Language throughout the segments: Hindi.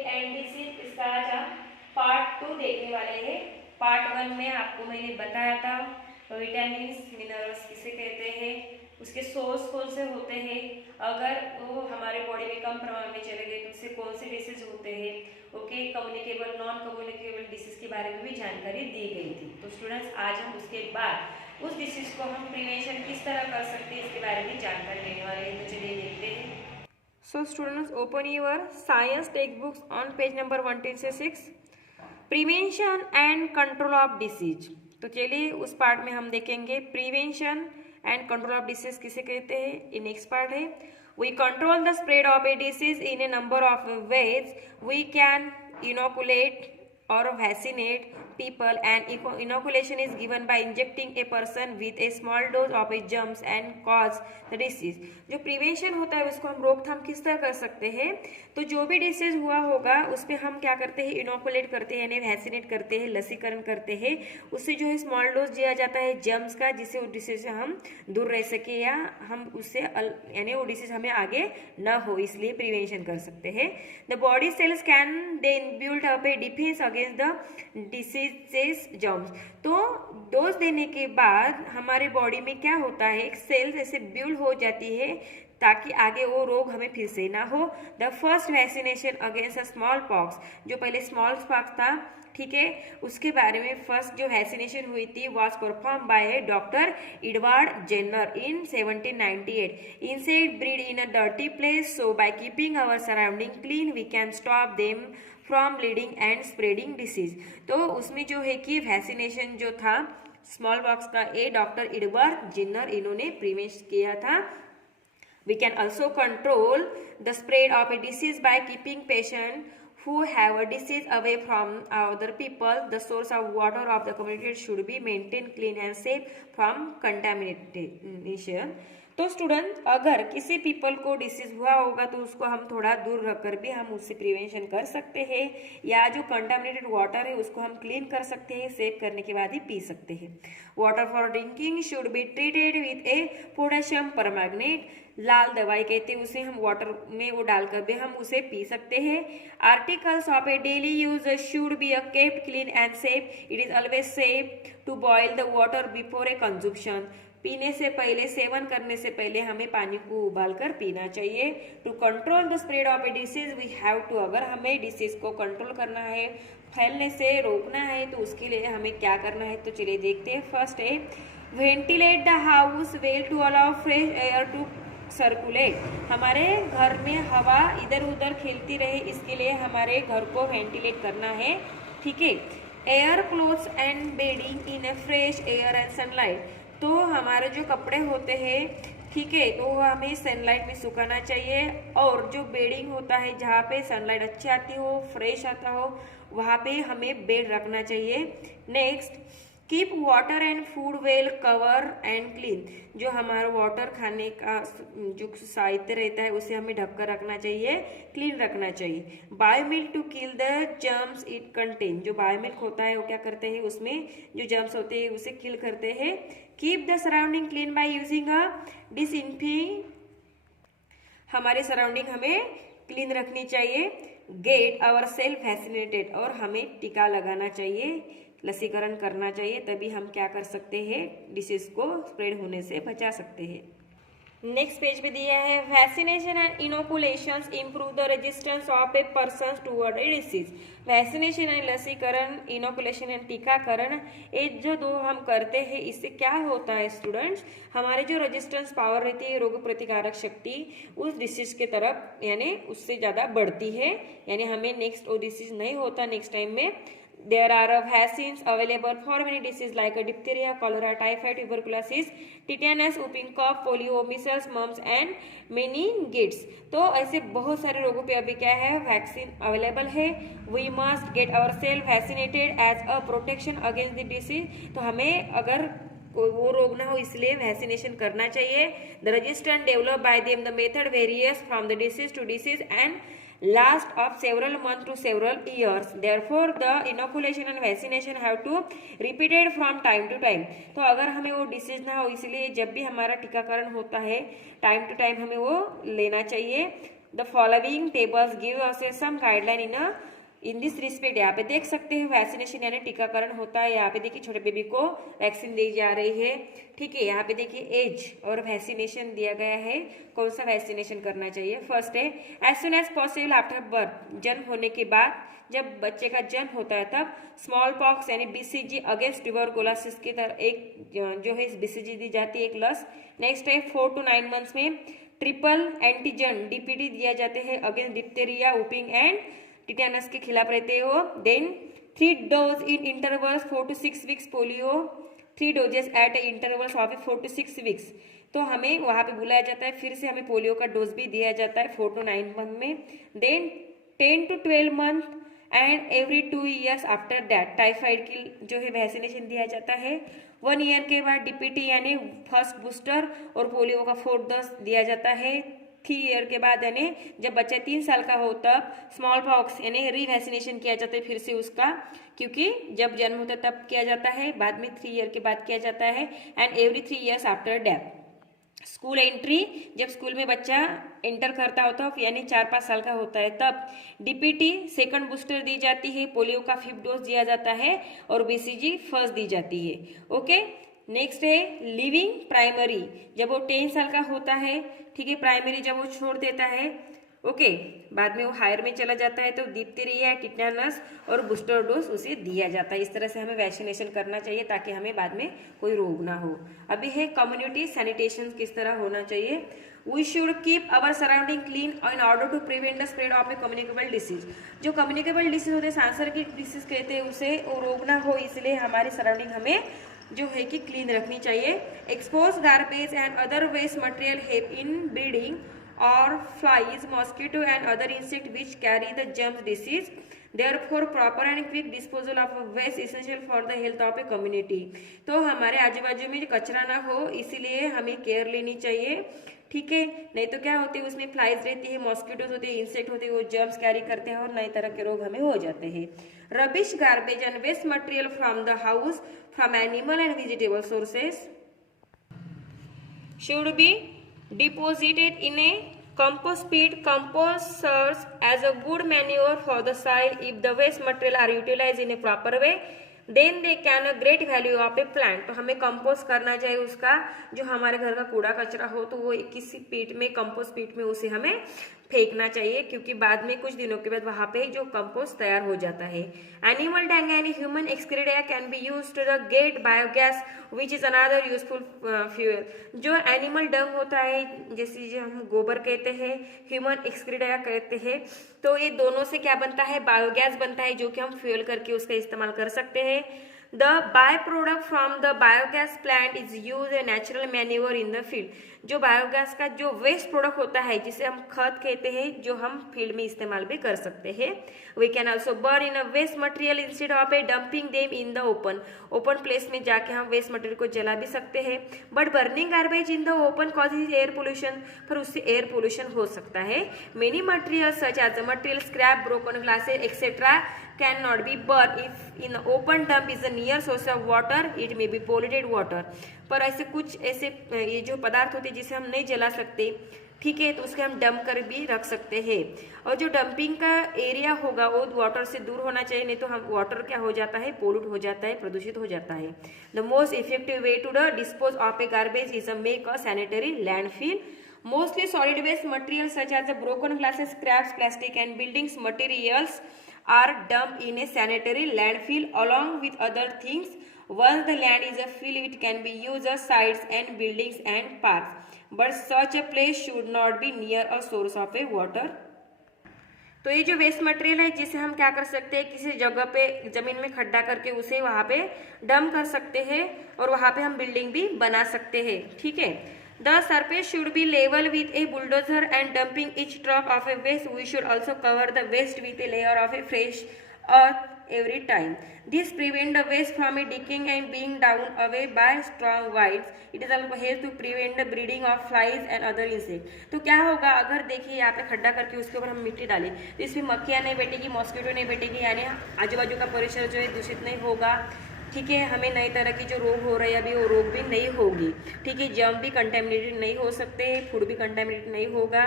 एंड डिसीज, इसका आज हम पार्ट 2 देखने वाले हैं। पार्ट 1 में आपको मैंने बताया था विटामिन मिनरल्स किसे कहते हैं, उसके सोर्स कौन से होते हैं, अगर वो हमारे बॉडी में कम प्रमाण में चले गए तो उससे कौन से डिसीज होते हैं। Okay, communicable non communicable disease के बारे में भी जानकारी दी गई थी। तो स्टूडेंट्स, आज हम उसके बाद उस डिसीज को हम प्रिवेंशन किस तरह कर सकते हैं इसके बारे में जानकारी लेने वाले हैं। तो चलिए देखते हैं। So students, open your science textbooks on page number 126, prevention and control of disease. तो चलिए उस पार्ट में हम देखेंगे prevention and control of disease किसे कहते हैं। ये नेक्स्ट पार्ट है। We control the spread of a disease in a number of ways. We can inoculate or vaccinate people, and inoculation is given by injecting a person with a small dose of a germs and cause the disease। जो प्रिवेंशन होता है उसको हम रोकथाम किस तरह कर सकते हैं, तो जो भी डिसीज हुआ होगा उस पर हम क्या करते हैं, इनोकुलेट करते हैं यानी वैक्सीनेट करते हैं, लसीकरण करते हैं। उससे जो है स्मॉल डोज दिया जाता है जर्म्स का, जिससे उस डिसीज से हम दूर रह सके या हम उससे यानी वो डिसीज हमें आगे न हो, इसलिए प्रिवेंशन कर सकते हैं। The body cells can then build up a defence against the diseases germs. तो डोज देने के बाद हमारे बॉडी में क्या होता है, एक सेल्स ऐसे बिल्ड हो जाती है ताकि आगे वो रोग हमें फिर से ना हो। The first vaccination against small pox, जो पहले स्मॉल पॉक्स था, ठीक है, उसके बारे में फर्स्ट जो वैक्सीनेशन हुई थी was perform by doctor Edward Jenner in 1798। Insect breed in a dirty place, so by keeping our surrounding clean we can stop them from bleeding and spreading disease. तो उसमें जो है कि वैक्सीनेशन जो था स्मॉल पॉक्स का, ए डॉक्टर एडवर्ड जेनर इन्होंने प्रिवेंट किया था। We can also control the spread of a disease by keeping patients who have a disease away from other people. The source of water of the community should be maintained clean and safe from contamination। तो स्टूडेंट, अगर किसी पीपल को डिसीज हुआ होगा तो उसको हम थोड़ा दूर रखकर भी हम उससे प्रिवेंशन कर सकते हैं, या जो कंटामिनेटेड वाटर है उसको हम क्लीन कर सकते हैं, सेव करने के बाद ही पी सकते हैं। Water for drinking should be treated with a potassium permanganate, लाल दवाई कहते हैं उसे, हम वाटर में वो डालकर भी हम उसे पी सकते हैं। Articles of a daily use should be kept clean and safe. It is always safe to boil the water before a consumption. पीने से पहले, सेवन करने से पहले हमें पानी को उबालकर पीना चाहिए। To control the spread of a disease we have to, अगर हमें डिसीज को कंट्रोल करना है, फैलने से रोकना है, तो उसके लिए हमें क्या करना है। तो चलिए देखते हैं। फर्स्ट है ventilate the house well to allow fresh air to circulate. हमारे घर में हवा इधर उधर खेलती रहे, इसके लिए हमारे घर को वेंटिलेट करना है, ठीक है। Air clothes and bedding in a fresh air and sunlight, तो हमारे जो कपड़े होते हैं, ठीक है, तो वो हमें सनलाइट में सुखाना चाहिए। और जो बेडिंग होता है जहाँ पे सनलाइट अच्छी आती हो, फ्रेश आता हो, वहाँ पे हमें बेड रखना चाहिए। Next, keep water and food well cover and clean, जो हमारा वाटर खाने का जो साहित्य रहता है उसे हमें ढक कर रखना चाहिए, क्लीन रखना चाहिए। Boil milk to kill the germs it contain, जो बायोमिल्क होता है वो क्या करते हैं, उसमें जो जर्म्स होते हैं उसे किल करते हैं। Keep the surrounding clean by using a disinfecting, हमारे सराउंडिंग हमें क्लीन रखनी चाहिए। गेट आवर सेल्फ वैक्सीनेटेड, और हमें टीका लगाना चाहिए, लसीकरण करना चाहिए, तभी हम क्या कर सकते हैं, डिसीज को स्प्रेड होने से बचा सकते हैं। नेक्स्ट पेज पे दिया है vaccination and inoculations improve the resistance of a person toward a disease. Vaccination and लसीकरण, इनोकुलेशन एंड टीकाकरण, ये जो दो हम करते हैं, इससे क्या होता है स्टूडेंट्स, हमारे जो रेजिस्टेंस पावर रहती है, रोग प्रतिकारक शक्ति उस डिसीज के तरफ यानी उससे ज़्यादा बढ़ती है, यानी हमें नेक्स्ट वो डिसीज नहीं होता नेक्स्ट टाइम में। There are vaccines available for many diseases like diphtheria, cholera, typhoid, tuberculosis, tetanus, whooping cough, polio, measles, mumps and meningitis। तो ऐसे बहुत सारे रोगों पे अभी क्या है, वैक्सीन अवेलेबल है। We must get ourselves vaccinated as a protection against the disease। तो हमें अगर वो रोग ना हो इसलिए वैक्सीनेशन करना चाहिए। The resistance developed by them, the method varies from the disease to disease and last of several months to several years। Therefore the inoculation and vaccination have to repeated from time to time। तो अगर हमें वो डिसीज ना हो, इसलिए जब भी हमारा टीकाकरण होता है टाइम टू टाइम हमें वो लेना चाहिए। The following tables give us some guideline in this respect. यहाँ पे देख सकते हैं वैक्सीनेशन यानी टीकाकरण होता है। यहाँ पे देखिए छोटे बेबी को वैक्सीन दी जा रही है, ठीक है। यहाँ पे देखिए एज और वैक्सीनेशन दिया गया है, कौन सा वैक्सीनेशन करना चाहिए। फर्स्ट है as soon as possible after birth, जन्म होने के बाद, जब बच्चे का जन्म होता है तब स्मॉल पॉक्स यानी बीसीजी अगेंस्ट ट्यूबरकुलोसिस की तरह एक जो है बीसीजी दी जाती है, एक लस। नेक्स्ट है 4 to 9 मंथ्स में ट्रिपल एंटीजन डीपीटी दिया जाते हैं against diphtheria, whooping and tetanus के खिलाफ रहते हो। Then 3 dose in intervals 4 to 6 weeks polio, 3 doses at intervals of 4 to 6 weeks. तो हमें वहां पे बुलाया जाता है, फिर से हमें पोलियो का डोज भी दिया जाता है 4 to 9 मंथ में। Then 10 to 12 month and every 2 years after that typhoid की जो है वैक्सीनेशन दिया जाता है। 1 ईयर के बाद डीपीटी यानी फर्स्ट बूस्टर और पोलियो का 4th डोज दिया जाता है। 3 ईयर के बाद यानी जब बच्चा 3 साल का हो तब स्मॉल पॉक्स यानी रीवैक्सीनेशन किया जाता है फिर से उसका, क्योंकि जब जन्म होता है तब किया जाता है, बाद में 3 ईयर के बाद किया जाता है। And every 3 years after death. School entry, जब स्कूल में बच्चा एंटर करता होता है यानी 4-5 साल का होता है तब डीपीटी सेकंड बूस्टर दी जाती है, पोलियो का 5th डोज दिया जाता है और बीसीजी फर्स्ट दी जाती है। ओके, नेक्स्ट है लिविंग प्राइमरी, जब वो 10 साल का होता है, ठीक है। प्राइमरी जब वो छोड़ देता है, ओके, बाद में वो हायर में चला जाता है तो डिप्थीरिया, टिटेनस और बूस्टर डोज उसे दिया जाता है। इस तरह से हमें वैक्सीनेशन करना चाहिए ताकि हमें बाद में कोई रोग ना हो। अभी है कम्युनिटी सैनिटेशन किस तरह होना चाहिए। We should keep our surrounding clean in order to prevent the spread of a communicable disease. जो कम्युनिकेबल डिसीज होते हैं, सांसर्गिक डिसीज कहते हैं, उसे वो रोग ना हो इसलिए हमारी सराउंडिंग हमें जो है कि क्लीन रखनी चाहिए। Expose garbage and other waste material help in breeding or flies, mosquito and other insect which carry the germs disease. Therefore, proper and quick disposal of waste essential for the health of a community. तो हमारे आजू बाजू में कचरा ना हो इसीलिए हमें केयर लेनी चाहिए, ठीक है। नहीं तो क्या होती है, उसमें फ्लाइज रहती है, मॉस्किटोज होते हैं, इंसेक्ट होते हैं, वो जर्म्स कैरी करते हैं और नए तरह के रोग हमें हो जाते हैं। Rubbish, garbage and waste material from the house, from animal and vegetable sources should be deposited in a compost pit. Compost serves as a good manure for the soil. If the waste material are utilized in a proper way, then they can a great value of a plant. तो हमें कंपोस्ट करना चाहिए उसका, जो हमारे घर का कूड़ा कचरा हो तो वो किसी पीट में, कंपोस्ट पीट में उसे हमें फेंकना चाहिए, क्योंकि बाद में कुछ दिनों के बाद वहां पे जो कंपोस्ट तैयार हो जाता है। Animal dung and human excreta can be used to the get biogas which is another useful fuel. जो एनिमल डंग होता है, जैसे जो हम गोबर कहते हैं, ह्यूमन एक्सक्रीडिया कहते हैं, तो ये दोनों से क्या बनता है, बायोगैस बनता है, जो कि हम फ्यूल करके उसका इस्तेमाल कर सकते हैं। The byproduct from the biogas plant is used as natural manure in the field. जो बायोगैस का जो वेस्ट प्रोडक्ट होता है, जिसे हम खाद कहते हैं, जो हम फील्ड में इस्तेमाल भी कर सकते हैं। We can also burn in a waste material instead of dumping them in the open. Open place में जाके हम वेस्ट मटेरियल को जला भी सकते हैं। But burning garbage in the open causes air pollution, पर उससे एयर पोल्यूशन हो सकता है। Many material such as material scrap, broken glasses etcetera cannot be burned if in the open dump is a near source of water, it may be polluted water. पर ऐसे कुछ ऐसे ये जो पदार्थ होते हैं जिसे हम नहीं जला सकते, ठीक है, तो उसके हम डंप कर भी रख सकते हैं। और जो डंपिंग का एरिया होगा वो वाटर से दूर होना चाहिए, नहीं तो हम वाटर क्या हो जाता है, पोल्यूट हो जाता है, प्रदूषित हो जाता है। The most effective way to the dispose of a garbage is a make a sanitary landfill. Mostly solid waste materials such as the broken glasses, scraps, plastic and buildings materials are dumped in a sanitary landfill along with other things. Once the land is filled, it can be used as sites and buildings and parks. But such a place should not be near a source of a water. तो ये जो वेस्ट मटेरियल है, जिसे हम क्या कर सकते हैं, किसी जगह पे जमीन में खड्डा करके उसे वहां पे डंप कर सकते हैं और वहां पे हम बिल्डिंग भी बना सकते हैं, ठीक है। The surface should be level with a bulldozer and dumping each truck of a waste. We should also cover the waste with a layer of a fresh earth every time. This prevents the waste from decaying and being down away by strong winds. It is also helps to prevent the breeding of flies and other insects. तो क्या होगा, अगर देखिए यहाँ पे खड्डा करके उसके ऊपर हम मिट्टी डालें तो इसमें मक्खियाँ नहीं बैठेगी, मॉस्किटो नहीं बैठेगी, यानी आजू बाजू का परिसर जो है दूषित नहीं होगा, ठीक है। हमें नई तरह की जो रोग हो रही है अभी वो रोग भी नहीं होगी, ठीक है। जर्म भी कंटेमिनेटेड नहीं हो सकते, फूड भी कंटेमिनेटेड नहीं होगा,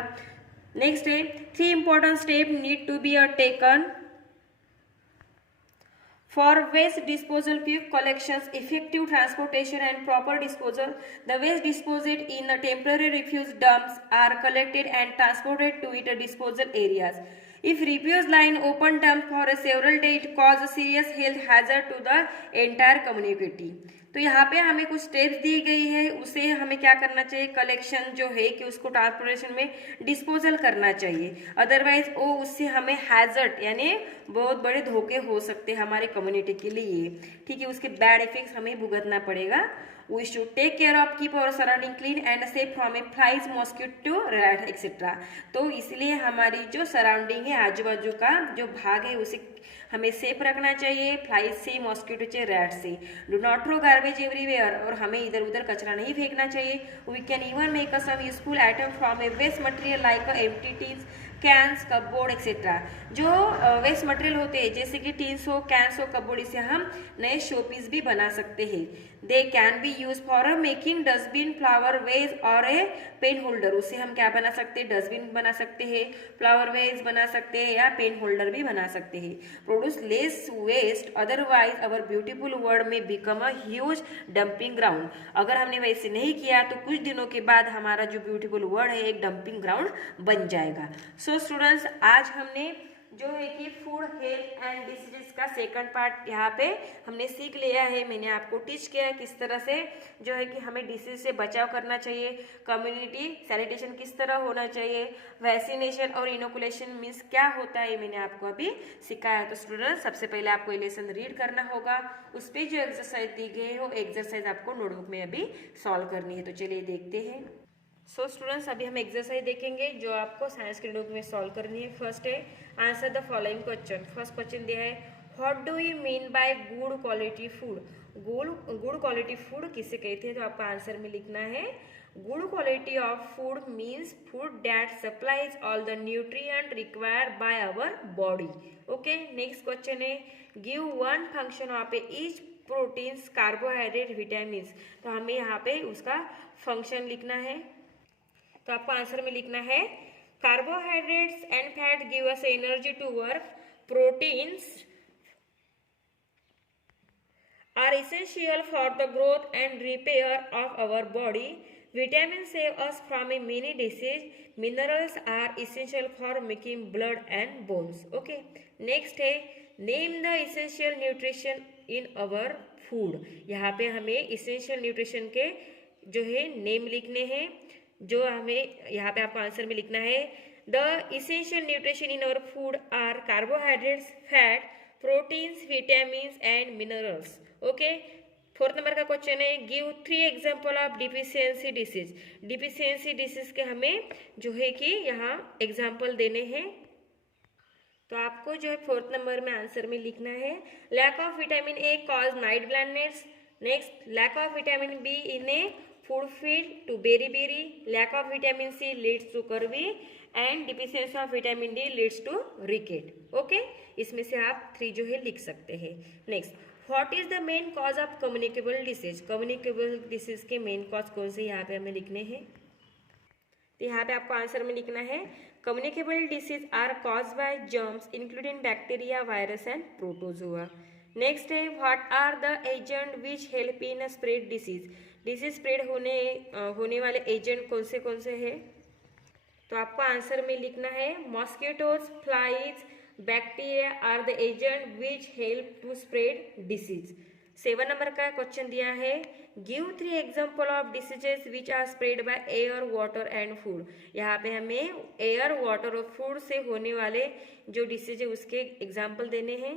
नेक्स्ट है 3 important step need to be taken for waste disposal, quick collections, effective transportation and proper disposal. The waste disposed in temporary refuse dumps are collected and transported to its disposal areas. If refuse line open dump for several days, it causes serious health hazard to the entire community. तो यहाँ पे हमें कुछ स्टेप्स दी गई है, उसे हमें क्या करना चाहिए, कलेक्शन जो है कि उसको ट्रांसपोर्टेशन में डिस्पोजल करना चाहिए, अदरवाइज वो उससे हमें हैजर्ड यानी बहुत बड़े धोखे हो सकते हैं हमारे कम्युनिटी के लिए, ठीक है, उसके बैड इफेक्ट्स हमें भुगतना पड़ेगा. We should take care of keep our surrounding clean and safe from flies, mosquito, rat etc. तो इसलिए हमारी जो सराउंडिंग है, आजू बाजू का जो भाग है उसे हमें सेफ रखना चाहिए, फ्लाइज से, मॉस्किटो से, रैट से. Do not throw garbage everywhere, और हमें इधर उधर कचरा नहीं फेंकना चाहिए. We can even make some useful item from a waste material like empty tins, cans, cupboard etcetera. जो वेस्ट मटेरियल होते हैं जैसे कि टीन्स हो, कैंस हो, कपबोर्ड, इसे हम नए शोपीस भी बना सकते हैं. They can be use for making dustbin, flower vase और ए पेन होल्डर. उससे हम क्या बना सकते हैं, डस्टबिन बना सकते हैं, फ्लावर वेज बना सकते हैं या पेन होल्डर भी बना सकते हैं. प्रोड्यूस लेस वेस्ट, अदरवाइज अवर ब्यूटीफुल वर्ल्ड में become a huge dumping ground. अगर हमने वैसे नहीं किया तो कुछ दिनों के बाद हमारा जो ब्यूटीफुल वर्ल्ड है एक डंपिंग ग्राउंड बन जाएगा. सो स्टूडेंट्स, आज हमने जो है कि फूड हेल्थ एंड डिसीजेस का सेकंड पार्ट यहाँ पे हमने सीख लिया है. मैंने आपको टीच किया है किस तरह से जो है कि हमें डिसीज से बचाव करना चाहिए, कम्युनिटी सैनिटेशन किस तरह होना चाहिए, वैक्सीनेशन और इनोकुलेशन मीन्स क्या होता है, मैंने आपको अभी सिखाया है. तो स्टूडेंट, सबसे पहले आपको ये लेसन रीड करना होगा, उस पर जो एक्सरसाइज दी गई हो एक्सरसाइज आपको नोटबुक में अभी सॉल्व करनी है. तो चलिए देखते हैं. सो स्टूडेंट्स, अभी हम एक्सरसाइज देखेंगे जो आपको साइंस के नोटबुक में सॉल्व करनी है. फर्स्ट है answer the following question. First question दिया है, what do you mean by good quality food. Good quality food किसे कहते हैं, तो आपका आंसर में लिखना है good quality of food means food that supplies all the nutrient required by our body. Okay, next question है, give one function of each proteins, carbohydrate, vitamin. तो हमें यहाँ पे उसका फंक्शन लिखना है. तो आपको आंसर में लिखना है carbohydrates and fat give us energy to work, proteins are essential for the growth and repair of our body, vitamins save us from many diseases, minerals are essential for making blood and bones. Okay, next है name the essential nutrition in our food. यहाँ पे हमें essential nutrition के जो है नेम लिखने हैं, जो हमें यहाँ पे आपको आंसर में लिखना है the essential nutrition in our food are carbohydrates, fat, proteins, vitamins and minerals. Okay, fourth number का क्वेश्चन है, give 3 example of deficiency disease. Deficiency disease के हमें जो है कि यहाँ एग्जांपल देने हैं. तो आपको जो है फोर्थ नंबर में आंसर में लिखना है lack of vitamin A cause night blindness. Next, lack of vitamin B in a food feed to berry, lack of vitamin C leads to scurvy and deficiency of vitamin D leads to rickets. Okay, इसमें से आप 3 जो है लिख सकते हैं. Next, what is the main cause of communicable disease. Communicable disease के मेन कॉज कौन से यहाँ पे हमें लिखने हैं. तो यहाँ पे आपको आंसर में लिखना है communicable disease are cause by germs including bacteria, virus and protozoa. Next है what are the agent which help in spread disease. Disease spread होने वाले एजेंट कौन से हैं. तो आपको आंसर में लिखना है mosquitoes, flies, bacteria are the agent which help to spread disease. 7 number का क्वेश्चन दिया है give 3 example of diseases which are spread by air, water and food. यहाँ पे हमें एयर, वाटर और फूड से होने वाले जो डिसीज है उसके एग्जाम्पल देने हैं.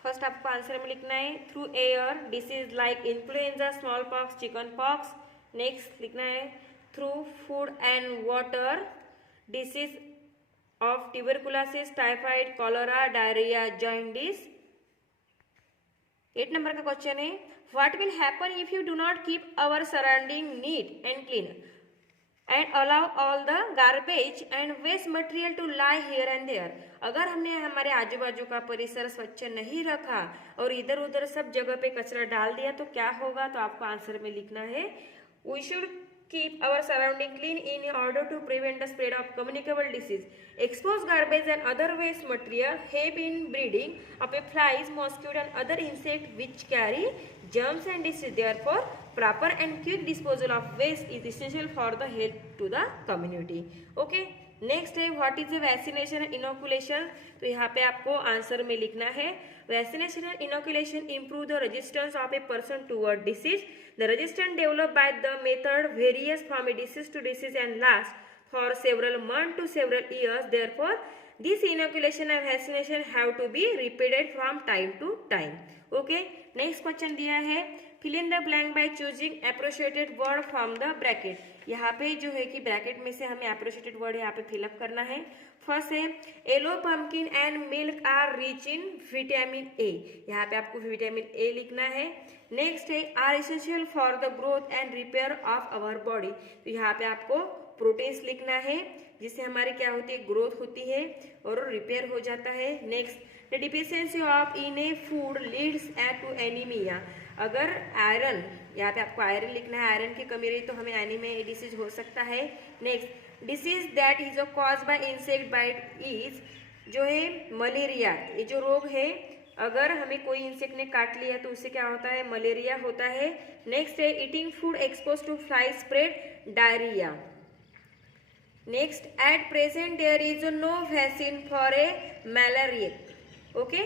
फर्स्ट आपको आंसर में लिखना है through air disease like influenza, small pox, chicken pox. Next लिखना है through food and water disease of tuberculosis, typhoid, cholera, diarrhoea, jaundice. 8 number का क्वेश्चन है what will happen if you do not keep our surrounding neat and clean and allow all the garbage and waste material to lie here and there. अगर हमने हमारे आजू बाजू का परिसर स्वच्छ नहीं रखा और इधर उधर सब जगह पे कचरा डाल दिया तो क्या होगा. तो आपको आंसर में लिखना है we should keep our surrounding clean in order to prevent the spread of communicable disease. Exposed garbage and other waste material have been breeding of flies, mosquitoes and other insects which carry germs and disease. Therefore, proper and quick disposal of waste is essential for the health to the community. Okay. Next है what is vaccination and inoculation. तो यहाँ पे आपको आंसर में लिखना है vaccination and inoculation improve the resistance of a person toward disease. The resistance develop by the method various from a disease to disease and last for several month to several years. Therefore this inoculation and vaccination have to be repeated from time to time. Okay, next question दिया है fill in the blank by choosing appropriate word from the bracket. यहाँ पे जो है कि ब्रैकेट में से हमें एप्रोशिएटेड वर्ड यहाँ पे फिलअप करना है। फर्स्ट है yellow pumpkin and milk are rich in vitamin A. यहाँ पे आपको विटामिन ए लिखना है। नेक्स्ट है are essential for the growth and repair of our body. तो यहाँ पे आपको प्रोटीन्स लिखना है जिससे हमारी क्या होती है, ग्रोथ होती है और रिपेयर हो जाता है। Next the deficiency of in a food leads to anaemia. अगर आयरन, यहाँ पे आपको आयरन लिखना है, आयरन की कमी रही तो हमें एनीमिया डिसीज हो सकता है। Next disease that is cause by insect bite is, जो है मलेरिया। ये जो रोग है अगर हमें कोई इंसेक्ट ने काट लिया तो उससे क्या होता है, मलेरिया होता है। नेक्स्ट है eating food expose to fly spread diarrhoea. Next at present there is no vaccine for a malaria. Okay,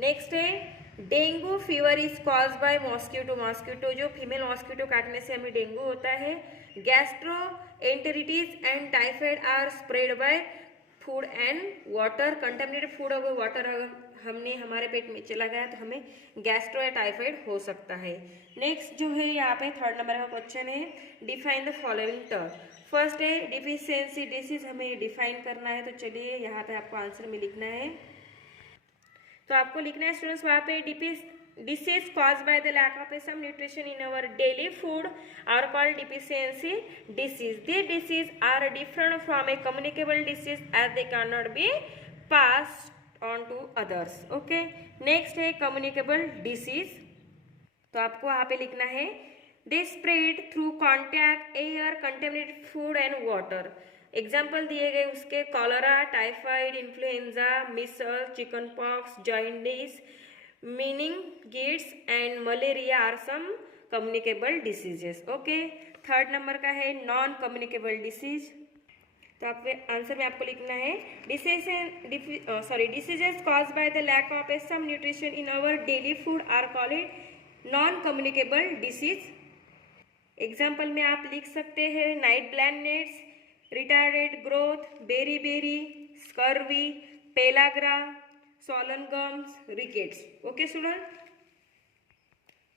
next है dengue fever is cause by mosquito. Mosquito जो फीमेल मॉस्किटो काटने से हमें डेंगू होता है। Gastroenteritis and typhoid are spread by food and water. Contaminated food अगर वाटर हमने हमारे पेट में चला गया तो हमें गैस्ट्रो या टाइफाइड हो सकता है। नेक्स्ट जो है यहाँ पे थर्ड नंबर का क्वेश्चन है define the following term. First है डिफिशियंसी डिसीज, हमें डिफाइन करना है। तो चलिए यहाँ पे आपको आंसर में लिखना है। तो आपको लिखना है स्टूडेंट्स वहाँ पे disease cause by the lack of some nutrition in our daily food are called deficiency disease. They disease are different from a communicable disease as they can not be passed on to others. Okay, next है कम्युनिकेबल डिसीज। तो आपको वहाँ पे लिखना है they spread through contact air contaminated food and water. Example दिए गए उसके cholera, typhoid, influenza, measles, chicken pox, jaundice, meningitis and malaria are some communicable diseases. Okay, third number का है नॉन कम्युनिकेबल डिसीज। तो आप आंसर में आपको लिखना है diseases cause by the lack of some nutrition in our daily food are called non communicable disease. Example में आप लिख सकते हैं night blindness, retarded growth, beriberi, scurvy, pellagra, swollen gums, rickets. Okay student,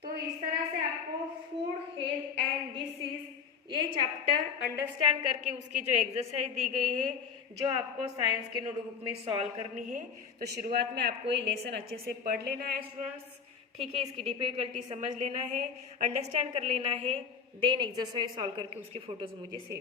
तो इस तरह से आपको फूड, हेल्थ एंड डिसीज ये चैप्टर अंडरस्टैंड करके उसकी जो एक्सरसाइज दी गई है जो आपको साइंस के नोटबुक में सॉल्व करनी है। तो शुरुआत में आपको ये लेसन अच्छे से पढ़ लेना है स्टूडेंट्स, ठीक है। इसकी डिफिकल्टी समझ लेना है, अंडरस्टैंड कर लेना है, देन एक्सरसाइज सॉल्व करके उसकी फोटोज मुझे सेव